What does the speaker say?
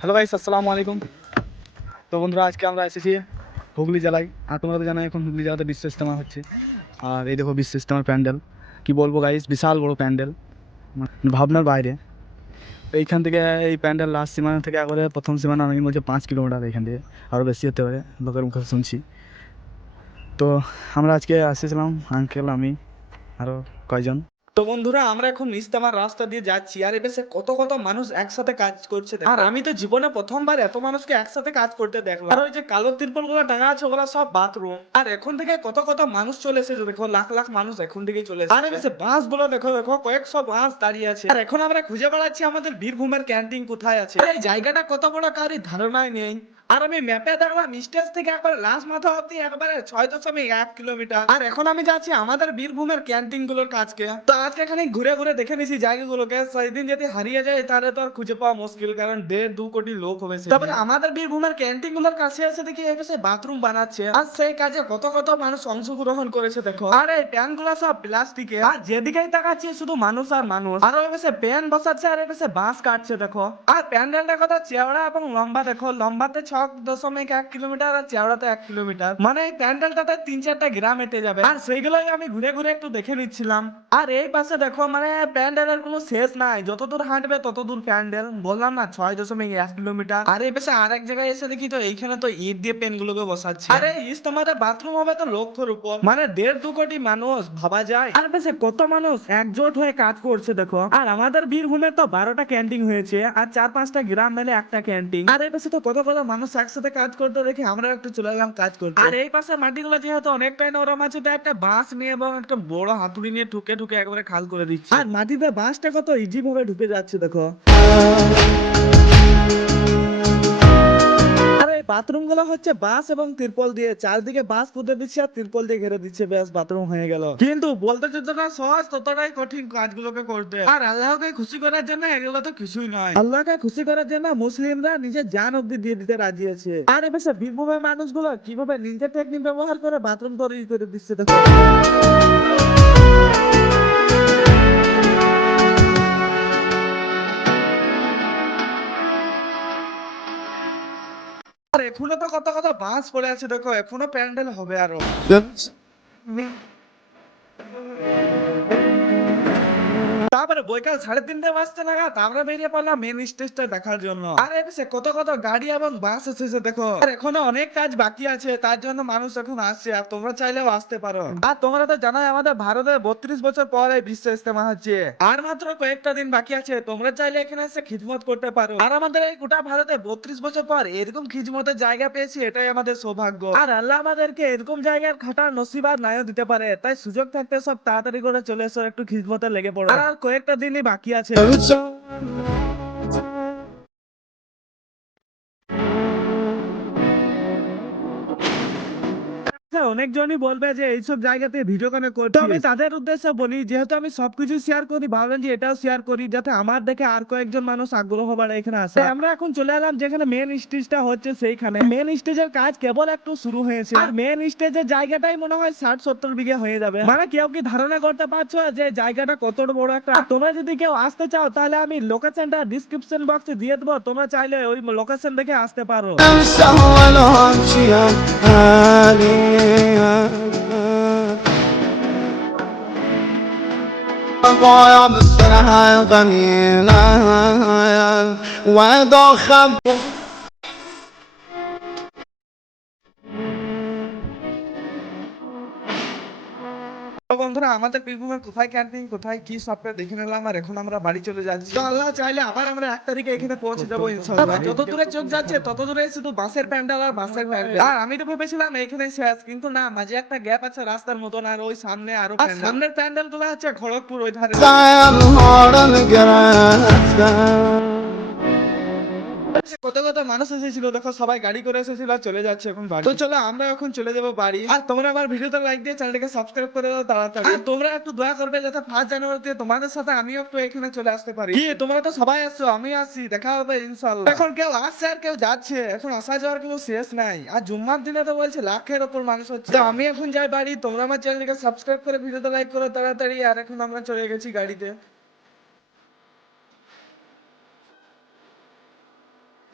Hello guys, আসসালামু আলাইকুম। তো বন্ধুরা, আজকে আমরা এসেছি হুগলি জেলায়। আর তোমরা তো জানো এখন হুগলি জেলাতে বিশ্ব ইস্তেমা হচ্ছে। আর এই দেখো বিশ্ব ইস্তেমার প্যান্ডেল। কি বলব গাইস, বিশাল বড় প্যান্ডেল। মানে ভাবনার বাইরে। এইখান থেকে এই প্যান্ডেল লাস্ট সীমানা থেকে একবারে প্রথম সীমানা আমি বলছে পাঁচ কিলোমিটার এখান থেকে আরও বেশি হতে পারে, লোকের মুখে শুনছি। তো আমরা আজকে এসেছিলাম আঙ্কেল আমি আরও কয়জন। তো বন্ধুরা, আমরা এখন ইস্তেমার রাস্তা দিয়ে যাচ্ছি আর এবেসে কত কত মানুষ একসাথে কাজ করছে আর আমি তো জীবনে প্রথমবার এত মানুষকে একসাথে কাজ করতে দেখলাম। আর ওই যে কালো তিরপলগুলো টাঙা আছে, ওগুলো সব বাথরুম আর এখন থেকে কত কত মানুষ চলে এসেছে দেখো, লাখ লাখ মানুষ এখন থেকেই চলে এসেছে। আর এবেসে বাসগুলো দেখো দেখো, কয়েকশো বাস দাঁড়িয়ে আছে। আর এখন আমরা খুঁজে বেড়াচ্ছি আমাদের বীরভূমের ক্যান্টিন কোথায় আছে। এই জায়গাটা কত বড় কারই ধারণাই নেই। আর আমি ম্যাপে দেখলাম স্টেজ থেকে একবার লাস্ট মাথা অব্দি একবারে ছয় দশমিক এক কিলোমিটার আর এখন আমি যাচ্ছি আমাদের বীরভূমের ক্যান্টিনগুলোর কাছকে তো আজকে এখানে ঘুরে ঘুরে দেখে নিছি জায়গাগুলোকে। সেদিন যদি হারিয়ে যায়, তাহলে তো আর খুঁজে পাওয়া মুশকিল, কারণ দেড় দু কোটি লোক হবে তারপরে আমাদের বীরভূমের ক্যান্টিনগুলোর কাছে এসে দেখি এসে বাথরুম বানাচ্ছে। আর সেই কাজে কত কত মানুষ অংশগ্রহণ করেছে, দেখো। আর এই প্যানগুলো সব প্লাস্টিকের আর যেদিকেই তাকাচ্ছি, শুধু মানুষ আর মানুষ। আর পাশে প্যান বসাচ্ছে, আর পাশে বাঁশ কাটছে, দেখো। আর প্যান্ডেলটা কত চেওড়া এবং লম্বা, দেখো। লম্বাতে ছ দশমিক এক কিলোমিটার আর চেওড়াতে এক কিলোমিটার। মানে এই প্যান্ডেলটাতে তিন চারটা গ্রাম হেঁটে যাবে। আর সেইগুলোই আমি ঘুরে ঘুরে একটু দেখে নিচ্ছিলাম। আর এই পাশে দেখো মানে প্যান্ডেলের কোনো শেষ নাই। যতদূর হাঁটবে ততদূর প্যান্ডেল। বললাম না, ছয় দশমিক এক কিলোমিটার। আর এই পাশে আর এক জায়গায় এসে দেখি তো, এইখানে তো ইট দিয়ে পেন গুলোকে বসাচ্ছে। আরে ইস্তমাতে বাথরুম হবে তো লক্ষর উপর। মানে দেড় দু কোটি মানুষ, ভাবা যায়। আর বেশি কত মানুষ একজোট হয়ে কাজ করছে, দেখো। আর আমাদের বীরভূমে তো বারোটা ক্যান্টিন হয়েছে, আর চার পাঁচটা গ্রাম মিলে একটা ক্যান্টিন। আর এই পাশে তো কত কত মানুষ একসাথে কাজ করতে দেখে আমরা একটু চলে গেলাম কাজ করতে। আর এই পাশে মাটিগুলো যেহেতু অনেকটাই নরম আছে তাই একটা বাঁশ নিয়ে এবং একটা বড় হাতুড়ি নিয়ে ঠুকে ঠুকে একবারে খাল করে দিচ্ছি। আর মাটিতে বাঁশটা কত ইজি ভাবে ঢুকে যাচ্ছে দেখো। বাথরুমগুলো হচ্ছে বাঁশ এবং তিরপল দিয়ে চারদিকে বাঁশ পুঁতে দিচ্ছে আর তিরপল দিয়ে ঘিরে দিচ্ছে ব্যাস বাথরুম হয়ে গেল। কিন্তু বলতে যতটা সহজ ততটাই কঠিন কাজগুলোকে করতে আর আল্লাহকে খুশি করার জন্য এগুলো তো কিছুই নয়। আল্লাহকে খুশি করার জন্য মুসলিমরা নিজের জান অব্দি দিয়ে দিতে রাজি আছে। আর এবার বীরভূমের মানুষগুলো কীভাবে নিজের টেকনিক ব্যবহার করে বাথরুম তৈরি করে দিচ্ছে দেখো। এখনও তো কত কত বাস পড়ে আছে দেখো এখনও প্যান্ডেল হবে আরও। বৈকাল সাড়ে তিনটে বাজতে নাগাদ, আমরা বেরিয়ে পড়লাম মেন স্টেজটা দেখার জন্য। আর এসে কত কত গাড়ি এবং বাস এসেছে দেখো। আর এখনও অনেক কাজ বাকি আছে, তার জন্য মানুষ এখন আসছে, আর তোমরা চাইলেও আসতে পারো। আর তোমরা তো জানোই আমাদের ভারতে বত্রিশ বছর পর বিশ্ব ইস্তেমা হচ্ছে। আর মাত্র কয়েকটা দিন বাকি আছে, তোমরা চাইলে এখানে এসে খিদমত করতে পারো। আর আমাদের এই গোটা ভারতে বত্রিশ বছর পর এরকম খিদমতের জায়গা পেয়েছি, এটাই আমাদের সৌভাগ্য। আর আল্লাহ আমাদেরকে এরকম জায়গার খাটার নসিবাদ নাইও দিতে পারে, তাই সুযোগ থাকতে সব তাড়াতাড়ি করে চলে এসো, একটু খিদমতে লেগে পড়ো। আর আর কয়েকটা দিনই বাকি আছে অনেকজনই বলবে যে এইসব জায়গাতে ভিডিও কানে করতে আমি তাদের উদ্দেশ্যে বলি যেহেতু আমি সবকিছু শেয়ার করি ভাবলাম যে এটাও শেয়ার করি যাতে আমার দেখে আর কয়েকজন মানুষ আগ্রহ বাড়ে এখানে আসে আমরা এখন চলে এলাম যেখানে মেন স্টেজটা হচ্ছে সেইখানে। মেন স্টেজের কাজ কেবল একটু শুরু হয়েছে। আর মেন স্টেজের জায়গাটাই মনে হয় ষাট সত্তর বিঘে হয়ে যাবে। মানে কেউ কি ধারণা করতে পারছ যে জায়গাটা কত বড় একটা? আর তোমরা যদি কেউ আসতে চাও তাহলে আমি লোকেশনটা ডিসক্রিপশন বক্সে দিয়ে দেবো। তোমরা চাইলে ওই লোকেশন দেখে আসতে পারো। ويضخم বন্ধুরা আমাদের বিভূমে কোথায় ক্যান্টিন কোথায় কি সফটওয়্যার দেখে নিলাম আর এখন আমরা বাড়ি চলে যাচ্ছি। তো আল্লাহ চাইলে আবার আমরা এক তারিখে এখানে পৌঁছে যাব ইনশাআল্লাহ। যত দূরে চোখ যাচ্ছে তত দূরে শুধু বাসের প্যান্ডেল আর বাসের প্যান্ডেল আর আমি তো ভেবেছিলাম এখানে শেষ কিন্তু না মাঝে একটা গ্যাপ আছে রাস্তার মতন আর ওই সামনে আরও সামনের প্যান্ডেল। তোলা হচ্ছে খড়গপুর ওই ধারে। কত কত মানুষ এসেছিল দেখো সবাই গাড়ি করে এসেছিল আর চলে যাচ্ছে এখন বাড়ি। তো চলো আমরা এখন চলে যাব বাড়ি। আর তোমরা আমার ভিডিওতে লাইক দিয়ে চ্যানেলটাকে সাবস্ক্রাইব করে দাও তাড়াতাড়ি। তোমরা একটু দয়া করবে যাতে ফার্স্ট জানুয়ারিতে তোমাদের সাথে আমিও একটু এখানে চলে আসতে পারি। কি তোমরা তো সবাই আসছো আমি আসছি দেখা হবে ইনশাল্লাহ এখন কেউ আসছে আর কেউ যাচ্ছে এখন আসা যাওয়ার কোনো শেষ নাই। আর জুম্মার দিনে তো বলছে লাখের ওপর মানুষ হচ্ছে। তো আমি এখন যাই বাড়ি তোমরা আমার চ্যানেলটাকে সাবস্ক্রাইব করে ভিডিওতে লাইক করো তাড়াতাড়ি আর এখন আমরা চলে গেছি গাড়িতে।